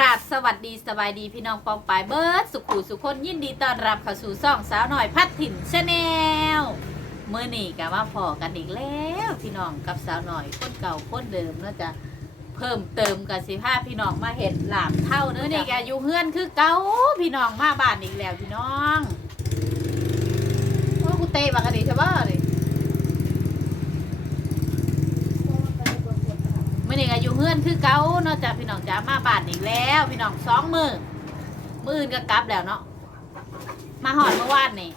ราบสวัสดีสบายดีพี่น้องปองปายเบิร์ดสุขูสุคนยินดีต้อนรับเข้าสู่ซ่องสาวหน่อยพัดถิ่นชาแนลเมื่อนี่ก็มาพอกันอีกแล้วพี่น้องกับสาวหน่อยคนเก่าคนเดิมเนาะจะเพิ่มเติมกับสิภาพพี่น้องมาเห็นหลามเท่าเนื้อนี่ก็อยู่เฮือนคือเก่าพี่น้องมาบ้านอีกแล้วพี่น้องว่ากูเตะมากระดิใช่ป่ะเลย มื่อ นี้ก็อยู่เฮือนคือเก่านอกจากพี่น้องจ๋ามาบ้านอีกแล้ว พี่น้องสองมือมืออื่นก็กลับแล้วเนาะมาหอดเมื่อวานนี่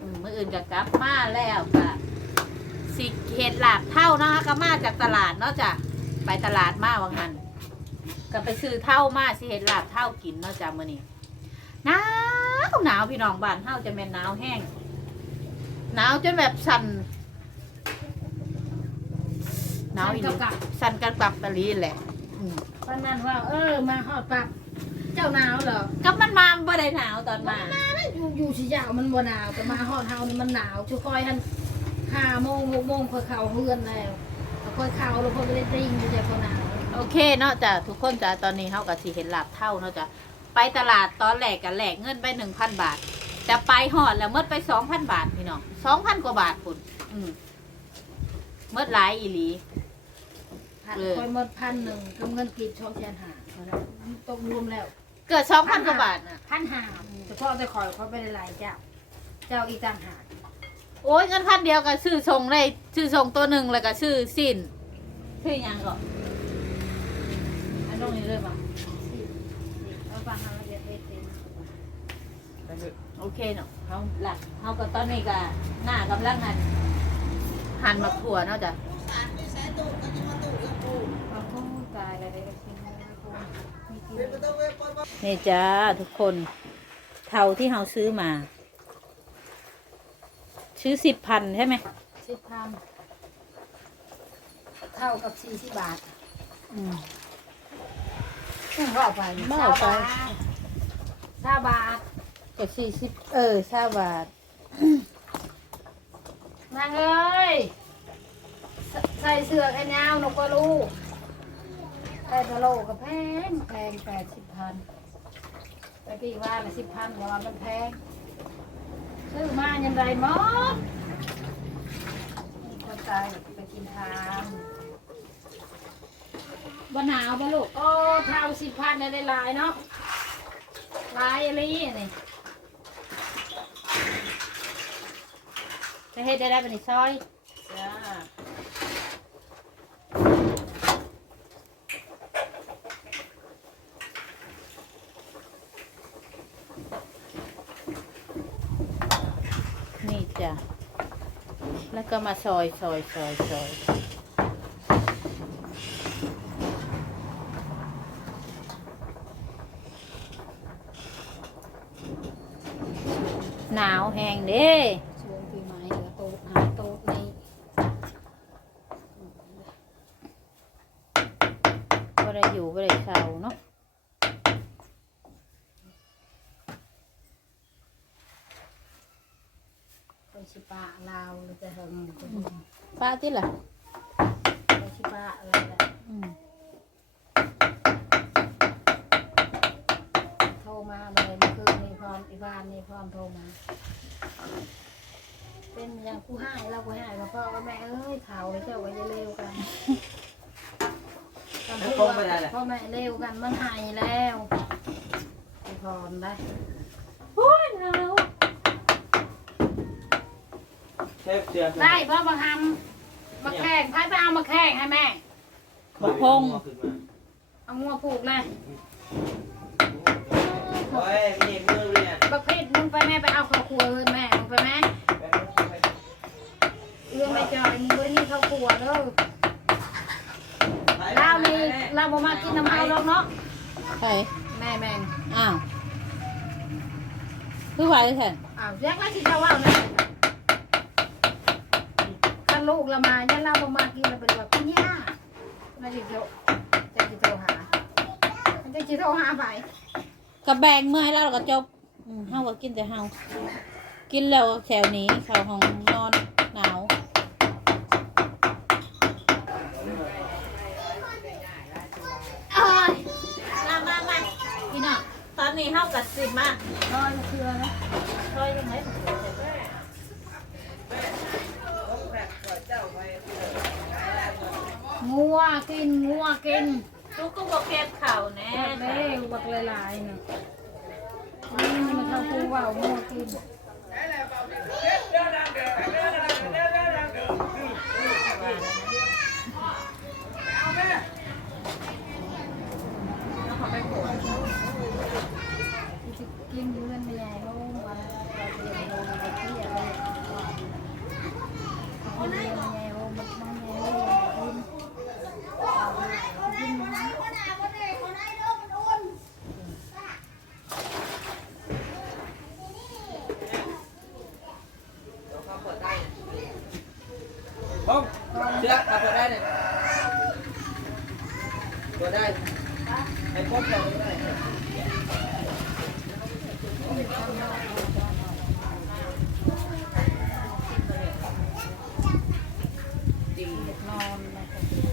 มมืออื่นก็กลับมาแล้วก็สิเห็ดหลาบเท่านะคะก็มาจากตลาดเนาะจ้ะไปตลาดมาวังหันก็ไปซื้อเท่ามาสิเห็ดหลาบเท่ากินเนาะจ้ะมื่อนี้หนาวหนาวพี่น้องบ้านเท่าจะเป็นหนาวแห้งหนาวจนแบบสั่น หนาวอีกสั่นกับสั่นกันปรับตะลีแหละอืมวันนั้นว่า เออมาหอดปักเจ้าหนาวเหรอก็มันมาบ่ได้หนาวตอนมาอยู่อยู่สิยาวมันบ่หนาวแต่มาหอดเฮานี่มันหนาวชุคอยทันห้าโมงหกโมงค่อยเข้าเฮือนแล้วค่อยเข้าแล้วค่อยไปเล่นติ้งอยู่ใจคนหนาวโอเคเนาะจ้ะทุกคนจ้ะตอนนี้เฮากับสิเห็นหลาบเท่าเนาะจ้ะไปตลาดตอนแรกกันแหลกเงินไปหนึ่งพันบาทจะไปหอดแล้วเมื่อไปสองพันบาทพี่น้องสองพันกว่าบาทคุณอืมเมื่อหลายอีหลี พันเออค่อยหมดพันหนึ่งกับเงินกีบช่องแสนหาตกรวมแล้วเกิดสองพันกว่าบาทน่ะพันหาเฉพาะแต่คอยเขาไปหลายๆเจ้า เจ้าอีกต่างหากโอ้ยเงินพันเดียวก็ซื้อส่งได้ซื้อส่งตัวหนึ่งแล้วก็ซื้อสิ้นซื้อหยังก็อันตรงนี้เลยป่ะสิเอาฟังรายละเอียดเต็มโอเคเนาะเขาหลักเขาก็ตอนนี้ก็หน้ากำลังหันหั่นมะขัวเนาะจ้ะ นี้นะคุณมีกินนี่จ้าทุกคนเท่าที่เราซื้อมา ซื้อสิบพันใช่ไหมสิบพันเท่ากับสี่สิบบาท อืมอืมว่าไปว่าไปห้าบาทก็สี่สิบเออเช้าบาทนางเอ้ยใสใส่เสื้อแขนยาวนกกระลูก ใส่กระโหลกก็แพงแพงแปดสิบพันไปกี่ว่าละสิบพันแต่ว่ามันแพงซื้อมายังไรมดคนตายไปกินทานบ่หนาวบ่ลูกโอ้เท่าสิบพันได้หลายเนาะหลายอะไรนี่จะเฮ็ดได้ได้เป็นซอยจ้า นี่จ้ะ แล้วก็มาซอยซอยซอยซอยหนาวแห้งเด้ ช่วงปีใหม่ก็โตหาโตนี่ บ่ได้อยู่บ่ได้เศร้าเนาะ ไป ชิปะลาวหรือจะเฮิงป้าติล่ะไปชิปะอะไรแหละอืมโทรมาเลยเมื่อคืนมีพร้อมอีบ้านมีพร้อมโทรมา เป็นอย่างผู้ให้เราผู้ให้กับพ่อกับแม่เอ้ยเฒ่าเลยเจ้าก็จะเร็วกันพ่อแม่เร็วกันมันหายแล้วไปพร้อมได้ โอ้ยหนาว เชฟเสียได้พ่อมาทำมาแข่งพายไปเอามาแข่งให้แม่บ่พง เอางัวผูกเลยโอ้ยมีมือเนี่ยประเภทมึงไปแม่ไปเอาข้าวครัวเลยแม่มึงไปแม่เรื่องไม่จอยมึงไปนี่ข้าวครัวเด้อเรานี่เราบ่มากินน้ำเฮาหรอกเนาะไปแม่แม่งอ้าวคือว่าจังซั่นอ้าวแยกแล้วที่เจ้าว่านะถ้า ลูกเรามาเนี่ยเราบ่มากินเราเป็นแบบคุณย่าเราจะโทรจะจะโทรหาจะจะโทรหาไปก็แบ่งเมื่อให้เราแล้วก็จบอืมเฮาก็กินแต่เฮากินแล้วก็แถวนี้เข้าห้องนอนหนาวเอ้ยนี้เฮากับสิมาร้อยก็คือนะซอยยังไง งัวกินงัวกินทุกก็บอกเก็บข่าวแน่แม่บักหลายๆเนาะนี่มันเท่ากูว่างัวกินจะกินอยู่กันไม่ใหญ่โลงวันเราเปลี่ยนโลงไปเที่ยวเลยกินเรียนไม่ใหญ่โลงมันมันใหญ่โลงกินกินมัน ผมเชือกขับเปิดได้เนี่ยเปิดได้ไอ้พวกเราได้ นอนนะคะ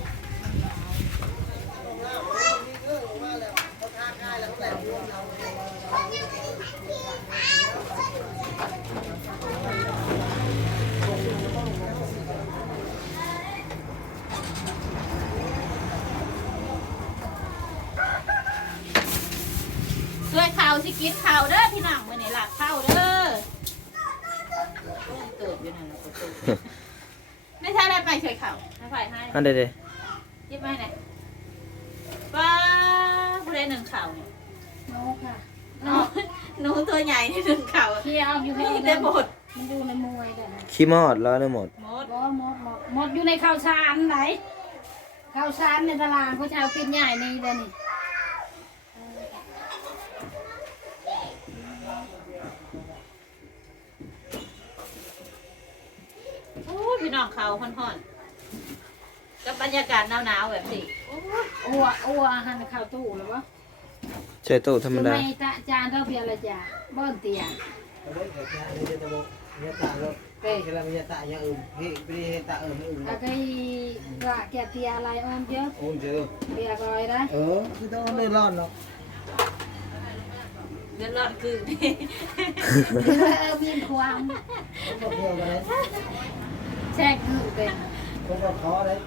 เสื้อข่าวสิ กินข่าวเด้อพี่น้องมื้อนี้หลับข่าวเด้อเกิดอยู่นั่นแหละประตูไม่ใช่อะไรไปเฉยข่าวให้ไปให้อันเดเดยิบไปไหนป้าผู้ใดหนึ่งข่าวเนี่ยโนค่ะหนูหนูตัวใหญ่ที่หนึ่งข่าวเที่ยวอยู่นี่ให้ได้หมดมันอยู่ในมวยแต่นะขี้มอดแล้วเนี่ยหมดหมดบ่หมดหมดหมดอยู่ในข้าวสารไหนข้าวสารในตลาดเขาจะเอาปิดใหญ่นี่เดี๋ยวนี้ โอ้ย พี่น้องเขาห่อนๆกับบรรยากาศหนาวๆแบบนี้โอ้ยอ้วอ้วหันข้าวตู้หรือวะใช้ตู้ธรรมดาทำไมตะจานเท่าเพียงละจ้ะบ้านเตียงเป้ Cái là bây giờ tại nhà ừm, thì bây giờ tại ừm ừm อะไก่กะแกะเตียอะไรอ้อมเยอะ ổn chưa? เปียกอยได้ Ừ, cái đó nó lên lon nó. เดือดร้อนคือเออมีความ Không có nhiều cái đấy, แช่คือเป็น không có khó đấy.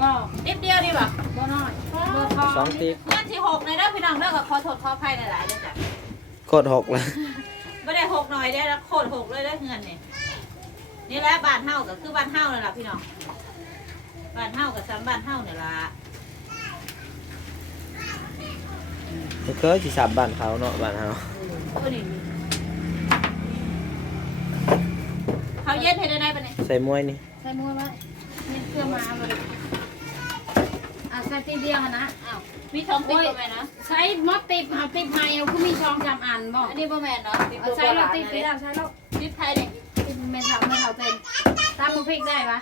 บ่นิดเดียวดีป่ะบ่น้อยบ่ทอสองติ๊ก เงินที่หกในเด้อพี่น้องเด้อกับขอโทษขออภัยหลายๆเด้อจ้ะโคตรหกเลยไม่ได้หกหน่อยได้แล้วโคตรหกเลยได้อเงินนี่นี่แหละบ้านเฮาก็คือบ้านเฮานั่นแหละพี่น้องบ้านเฮากับซ้ำบ้านเฮาเนี่ยละ มันเคยสิสับบ้านเขาเนาะบ้านเฮาโอ้นี่เขาเย็นให้ได้ไหมปะเนี่ยใส่มวยนี่ใส่มือไว้มีเครื่องมาเลยอะใส่ตีเดียวนะอ้าวมีช่องติ๊กบ่แม่นะใช้มอติบหาติบไฮเอาคือมีช่องจำอันบ่อันนี้บ่แม่นเนาะติ๊กเอาตัวใช้เราราณติบไปแล้วใช้เราติ๊กไทยเนี่ยติบไม่เท่าไม่เท่าเป็นตำมือพริกได้ปะ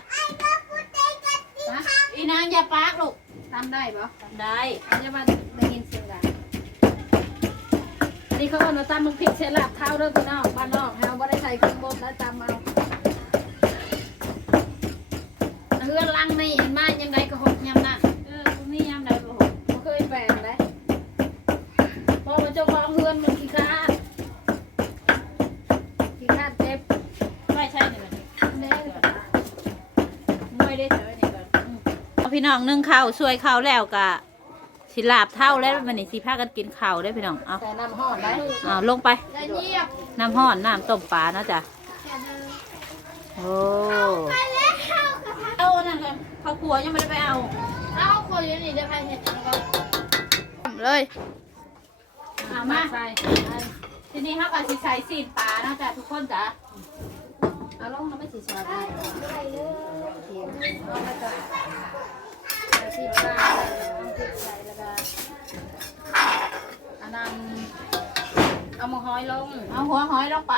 ฮะอีนางอย่าปากลูกตำได้ปะได้ อันนี้มันได้ยินเสียงดัง นี้เขาเอาตำมือพริกเสร็จแล้วข้าวเริ่มพี่น้องบ้านนอกเราไม่ได้ใส่เครื่องบดแล้วตำเอาเฮือนลังนี่เห็นไหมยังไงก็หกยำนั่นเออพรุ่งนี้ยามใดบ่หกบ่เคยแปลงเลยเพราะว่าเจ้าของเฮือนมันขี้ข้าดขี้ข้าดเจ็บไม่ใช่เนี่มันเด้มวยได้เถอะนี่ยก่อนพี่น้องนึ่งข้าวช่วยข้าวแล้วกะ สิลาบเท่าแล้วมันนี่สิพากันกินข้าวได้อพี่น้องเอาใส่น้ำห่อนได้เอาลงไปได้เงียบน้ำห้อนน้ำต้มปลาเนาะจ้ะโอ้เอานั่นเลยข้าวครัวยังไม่ได้ไปเอาเอาคนอยู่นี่ได้ไปเห็ดอันก็เลยเอามาใส่ทีนี้เขาก็สิใส่ซีนปลาเนาะจ้ะทุกคนจ้ะเอาลงแล้วไม่สีชาได้ได้เลย เขียนเอามาจ่อยใส่พริกใส่เอาพริกใส่แล้วก็อันนั้นเอามาห้อยลงเอาหัวหอยลงไป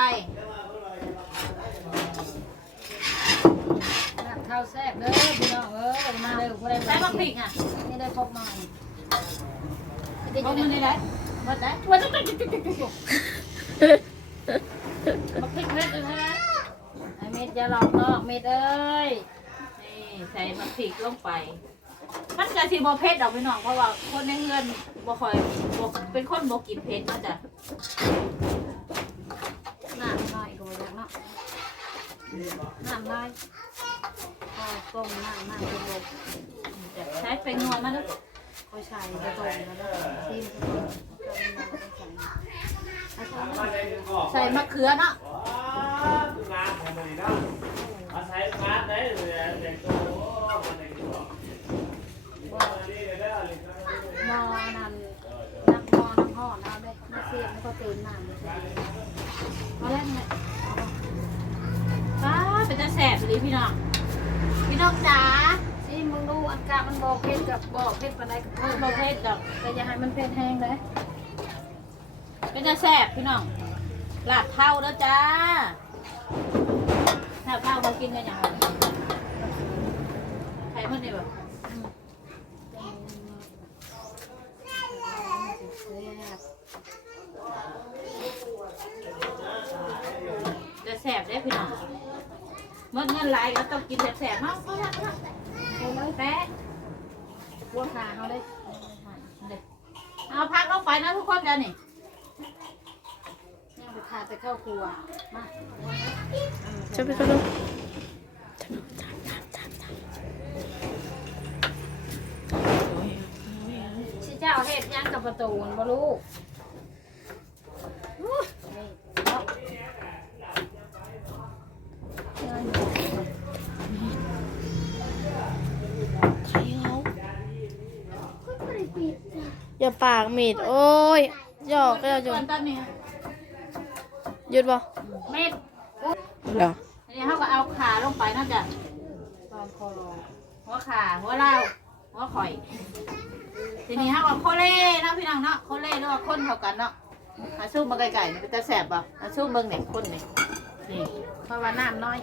น้ำข้าวแซ่บเด้อพี่น้องเอ้ยมาเด้อผู้ใดใส่บักพริกอะนี่ได้พบหน่อยพกมันได้ไหมหมดได้วันจุ๊กจุกจุ๊กจุ๊กจุ๊กบักพริกเม็ดเลยนะไอเม็ดอย่าหลอกนอกเม็ดเอ้ยนี่ใส่มะพริกลงไป มันก็สิบ่เผ็ดดอกพี่น้องเพราะว่าคนในเฮือนบ่ค่อยบ่เป็นคนบ่กินเผ็ดเนาะจ้ะน้ำน้อยก็บ่อยากเนาะน้ำน้อยพอต้มน้ำน้ำเป็นโลกจะใช้เป็นนวลมาแล้วเขาใช้กระต้มแล้วก็ซีมใส่ใส่มะเขือเนาะหม้อ นั่นน้ำหม้อน้ำห่อน้ำเลยมาเสียบแล้วก็เติมน้ำเลยมาแล้วเนี่ยป้าเป็นจะแสบเลยพี่น้องพี่น้องจ๋าซีมึงดูอากาศมันบอกเผ็ดกับบอกเผ็ดปานใดกับเอเพิ่อมบ่เผ็ดดอกแต่อย่าให้มันเผ็ดแห้งเลยเป็นจะแสบพี่น้องลาดเท่าแล้วจ้าลาดเท่าเขากินกันอย่างไรใครเพิ่นนี่แบบได้ พี่น้องเมื่อเงินไหลายก็ต้องกินแสบๆมากเพราะว่าแป๊ะบัวขาเขาเลยเอาพักลงไปนะทุกคนกันนี่ยังไปขาดแต่ข้าวครัวมาจะไปก็ดูชิเจ้าเฮ็ดยังกับประตูมันบ่รู้อู้นี่เนาะ ใครเขา อย่าปากมีดโอ้ยหยอกก็อย่าหยุส่วดนตอนนี้หยุดบ่เม็ดเหรออันนี้เขาก็เอาขาลงไปน่าจะตอนคอรอหัวขาหัวเล่าหัวข่อย ทีนี้เขาก็โคเล่นะพี่น้องเนาะโคเล่หรือว่าคนเท่ากันเนาะอาสู้มาไก่ๆนี่เป็นตาแสบป่ะอาสู้เบิ่งเนี่ยคนนี่นี่เพราะว่าน้ำน้อย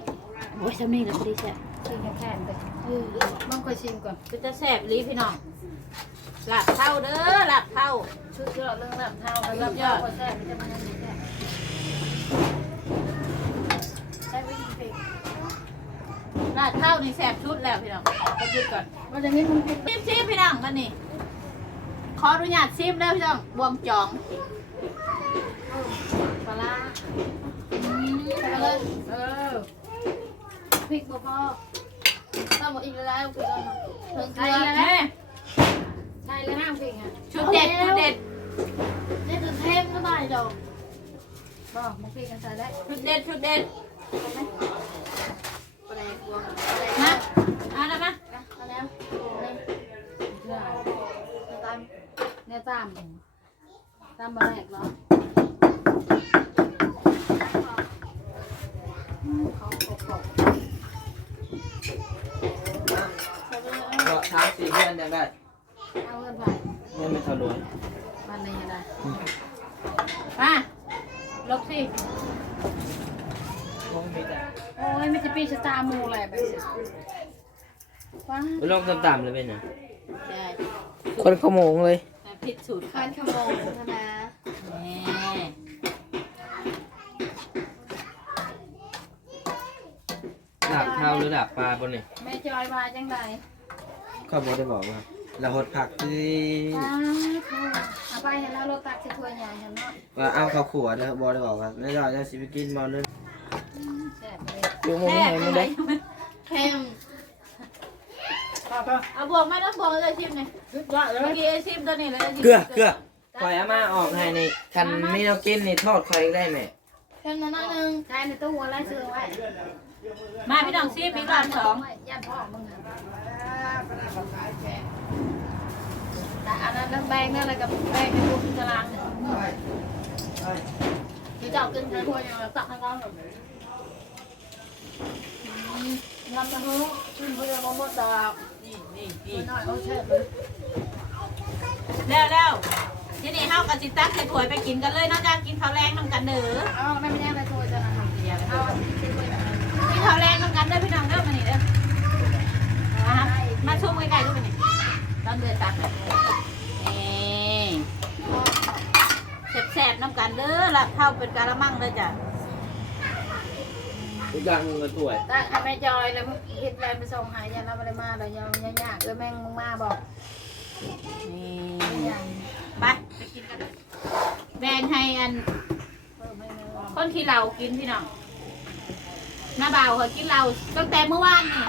โอ้ยจำนี่เลยพอดีแสบชิมแค่ๆไปมึงค่อยชิมก่อนเป็นตาแสบลีพี่น้อง หลับเท่าเด้อหลับเท่า ชุดยอดเรื่องรับเท้าแล้วรับเท้าก็แซ่บมันจะมันยังแซ่บวิธีเผ็ดหลับเท่านี่แสบชุดแล้วพี่น้องก็หยุดก่อนมันจะนี้มันเผ็ดซิมซิมพี่น้องกันนี่ขออนุญาตซิมแล้วพี่น้องบวงจองปลาร้าไปเลยเออพริกบ่พอต้องหมดอีกแล้วคือเราเพิ่งเกลือ แล้ว แม่ ใช่แล้วน้ำพริกอะ ชุดเด็ดชุดเด็ด นี่คือเทมก็ได้ดอก บ่มาพริกกันใส่ได้ชุดเด็ดชุดเด็ดปลาแดงบวกนะเอานะมาเอาแล้วนี่เนื้อตามเนื้อตามตามบะแรกเนาะเขากรอบ ก็สามสี่เดือนยังได้ เอาเงินไป นี่ไม่ทะลวน มันนี่นะ มาลบสิ คงมีแต่ โอ้ยไม่จะปีชะตามูอะไรแบบนี้ ว้าลองต่ำๆเลยเป็นไงได้คนขโมงเลยพิษสูตรคานขโมงนะแม่หลับเท้าหรือหลับปลาบนนี่แม่จอยมาจังไดข้าวบอได้บอกว่าเราหดผักที่อ้าเขาเอาไปเห็นแล้วรถตักสิถ้วยใหญ่เห็นเนาะว่าเอาข้าวขัวนะบอได้บอกว่าไม่ได้จะสิไปกินบอลเลยแซ่บเลย อยู่มุมแค่ไหนมุมใดเค็ม เอาบวกไหมต้องบวกเลยชิมไงสุดยอดเลเมื่อยกี้ไอชิมตัวนี้เลยเกลือเกลือข่อยเอามาออกให้นี่คันมีเรากินนี่ทอดข่อยได้ไหมเค็มนิดนึงใช้ในตู้อะไรซื้อไว้มาพี่น้องชิมอีกรอบสองยัดพ่อมึงอะแต่อันนั้นน้ำแบงนั่นอะไรกับแบงในตู้พิจารณาเนี่ยพี่เจ้ากินถ้วยอย่างตักให้ก้อนหน่อ ยยำจะหูขึ้นเพื่อมาหมดดอกนี่นี่นี่น่อยเอาเชิดเลยแล้วแล้วทีนี้เฮากับจิตักใส่ถ้วยไปกินกันเลยนาะจ้ากินข้าวแรงน้ำกันเด้อเอาไม่ไม่แย่ไปถ้วยจะนะคะเอาชิ้นถ้วยแบบกินข้าวแรงน้ำกันเด้อพี่น้องเด้อมานี่เด้อมาชุ่มใกล้ๆดูไปนี่ตอนเดือดตักเลยนี่แซ่บๆน้ำกันเด้อละเท่าเป็นกะละมังเลยจ้ะ ทุกอย่างมึงก็ถ้วยตั้งให้แม่จอยแล้วเฮ็ดแลนไปส่งหายยันเราบ่ได้มาแล้วยังยังยากเอ้ยแม่งมึงมาบอกนี่ยังไปไปกินกันแบ่งให้อันเออไม่ไม่ว่าคนที่เรากินพี่น้องน้าบ่าวเขากินเราตั้งแต่เมื่อวานนี่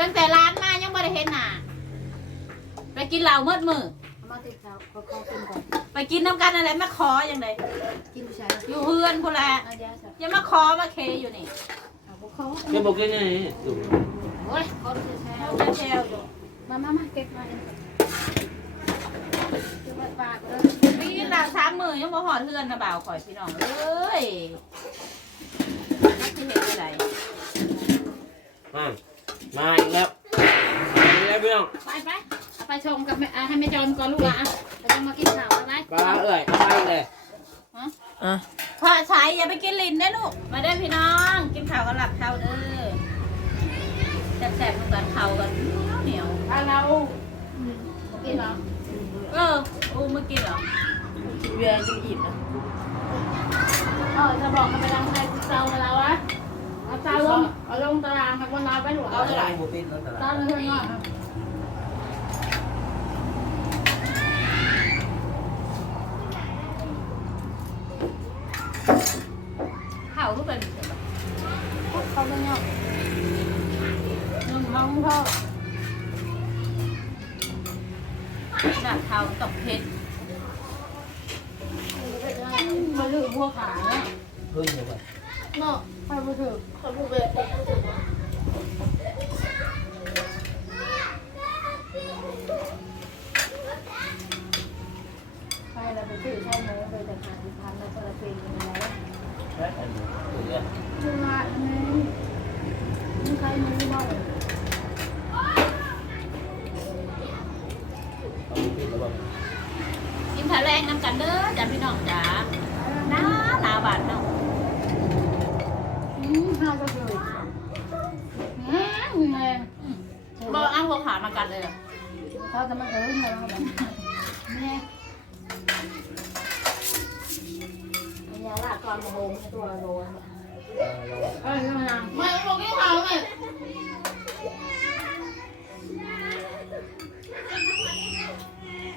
ตั้งแต่ร้านมายังไม่ได้เห็นหน้าไปกินเหล้าเมื่อมือเอามา ติดเขาเขาเขากินก่อนไปกินน้ำกันอะไรมาขออย่างไรกินผู้ชายอยู่เพื่อนพูนแหละเอายาสักยังมาขอมาเคอยู่นี่เอาพวกเขาเก็บบอกกินนี่ดูโอ้ยเขาจะแช่เอาแต่แชวอยู่มามามาเก็บมาเองคือว่าปากเลยไปกินเหล้าสามมือยังบ่หอดเพื่อนนะบ่าวข่อยพี่น้องเอ้ยนักที่เห็นอะไรมา มาอีกแล้วมาอีกแล้วพี่น้องไปไปเอา ไปชมกับแม่อะให้แม่จอยก่อนลูกอะแล้วจะมากินข้าวได้ไหมปลาเอ่ยเอาไปอีกเลยอะพ่อใช้อย่าไปกินลิ้นได้ลูก มาได้อพี่น้อง กินข้าวกันหลับข้าวเด้อแซ่บๆเหมือนกันข้าวกันเหนียวถ้าเรากินเหรอๆเอออูเมื่อกี้เหรอเวียจะอิ่มนะเออจะบอกกันไปทางไทยเจ้ากันแล้ววะเอาเจ้าลงเอาลงตารางครับวันเราไปหลวงเอาเท่าไหร่หมูปิ้งแล้วแต่ละเจ้าเลยเพื่อนว่า ข้าวรูปเป็น เขาไม่เนาะหนึ่งห้องพ่อ หนักข้าวตกเผ็ด มาลืมพวกขาเนาะ เพิ่มอยู่ไป เนาะไปมาถึงเขาพูดไปไปแล้วไปซื้อช่องโมไปแต่ขายที่พันแล้วก็ละปีกันแล้ว แค่อันนี้ถูกเนี่ย ชื่อว่าอันนี้มีใครรู้บ้าง เอาหมูปิ้งแล้วบ้าง กินข้าวแร งน้ำกันเด้อจ้าพี่น้องจ๋าหน้าหนาบาดเนาะอืมห้าก็เลยแง่แง่อืมบ่เอาหัวขามากันเลยเหรอเขาจะมาเจอเงินเราแบบแง่ยาลาก่อนโมโหตัวโลนเออไม่นางไม่บอกให้เขาไง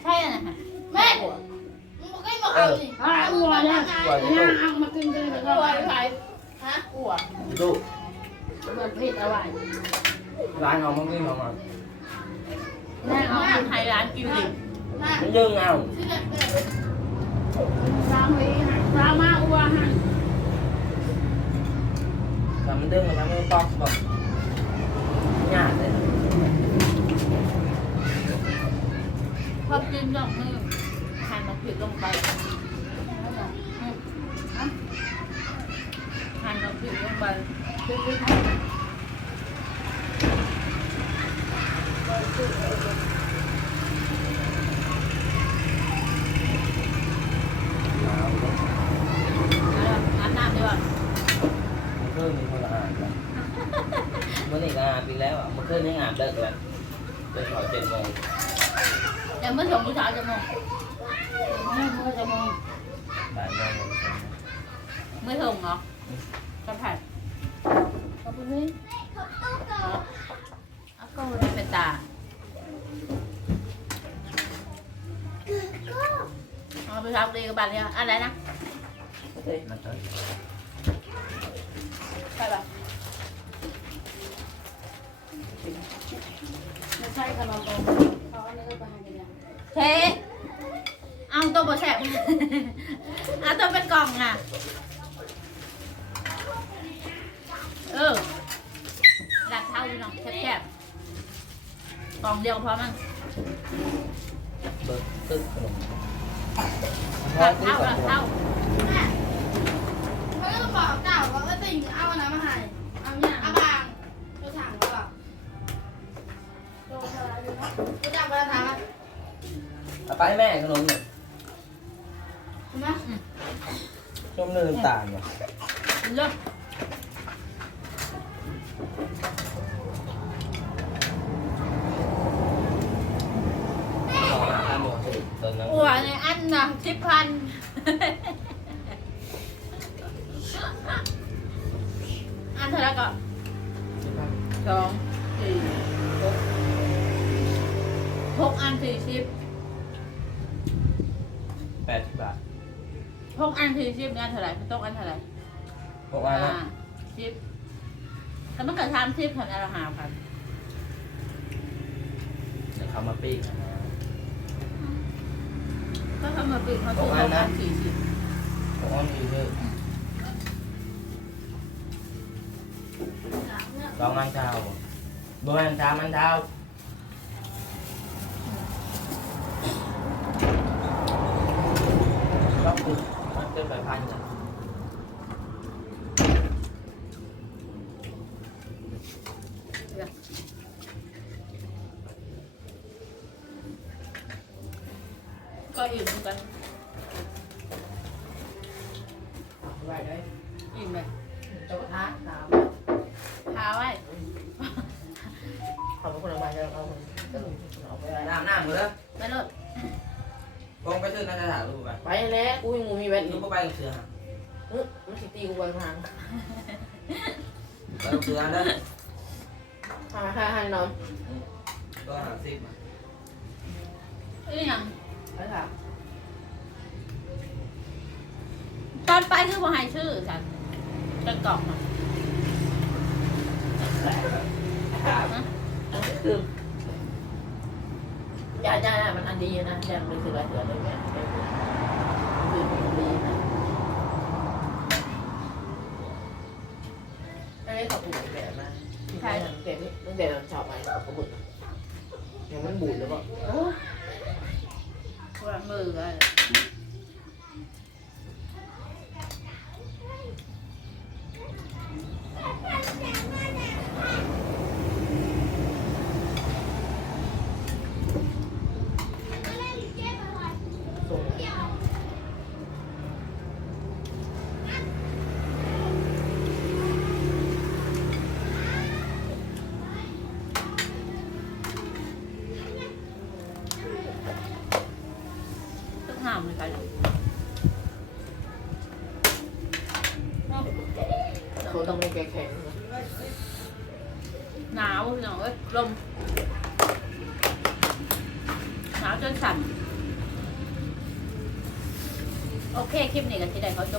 ใช่อะนะฮะแม่ มึงบอาดิอ่าอ้วนเนี่ยย่งเอามากินกันแล้วก็ไปไปฮะอ้วนดูมันผิดอะไรร้านเอามันปิ้งเอามาแม่เอาคนไทยร้านกินลิ้นมันยึงเอาสามวีสามมาอ้วนฮะทำมันดึงมันทำให้ปอกบอกยากเลยพอกินดอกมือ เขือลงไปหั่นมะเขือลงไปเอาเลยแล้วอาบน้ำดีกว่ามันขึ้นมีคนอาบแล้วเมื่อนี่ก็อาบไปแล้วอะเมื่อคืนยังอาบเลิกแล้วเดินขอเจ็ดโมงเดี๋ยวเมื่อสองผู้ชายจะมง แม่ก็จะมองบ่ายโมงเมื่อส่งเหรอจะผัดกับพวกนี้เอาก็ไม่เป็นตาเอาไปทำดีกับบัตรเนี่ยอะไรนะมันต้นไปแบบไม่ใช่ขนมตรงเขาอันนี้ก็ไปหากันยังเท เอาตัวบะแฉบเอาตัวเป็นกล่องอะ เออหลักเท่าอยู่เนาะแคบๆกล่องเดียวพอมั้งเบิกตึ๊กขนมหลักเท่าหลักเท่าเขาก็ต้องบอกเจ้าว่าเออติ่งเอาอันนั้นมาให้เอาเนี่ยเอาบางตัวถังหรือเปล่าโตเท่าไหร่อยู่เนาะตัวจับกระถางเอาไปให้แม่ขนมเนี่ย ต้มเนื้อน้ำตาลเนี่ยเลิกลองมาทำหมดสิตอนนั้นอัวในอันน่ะสิบพันเท่าไหร่ก็สิบพันสองสี่หกหกอันสี่สิบ หกอันสี่สิบเนี่ยเท่าไหร่ตกอันเท่าไหร่หกอันนะอ่าสิบแต่มันเกิดทำสิบคนละห้าพันเดี๋ยวเขามาปีกนะก็ทำมาปีเขาซื้อหกอันสี่สิบหกอันอีกคือสองอันเช้าบ่บ่แม่นสามอันเช้าก็คือ มันเกินไปพั อนไปคือบ่ให้ชื่อสันจะกล่องอะคือยาย่ามันอันดีนะยามันคืออะไรเดือดเลยแม่คือมันดีนะไม่ได้ขอบคุณแบบนะใช่ตั้งแต่ตั้งแต่เราชอบไปขอบคุณยังมันบูดหรือเปล่า โอ้ปวดมือก็ ส่ง ต้องห้ามเลยกัน เขาต้องไม่แข็ง หนาวพี่น้องเอ้ยลมหนาวจนสั่นโอเค ค ลิปนี้ก็ที่ได้เขาจบ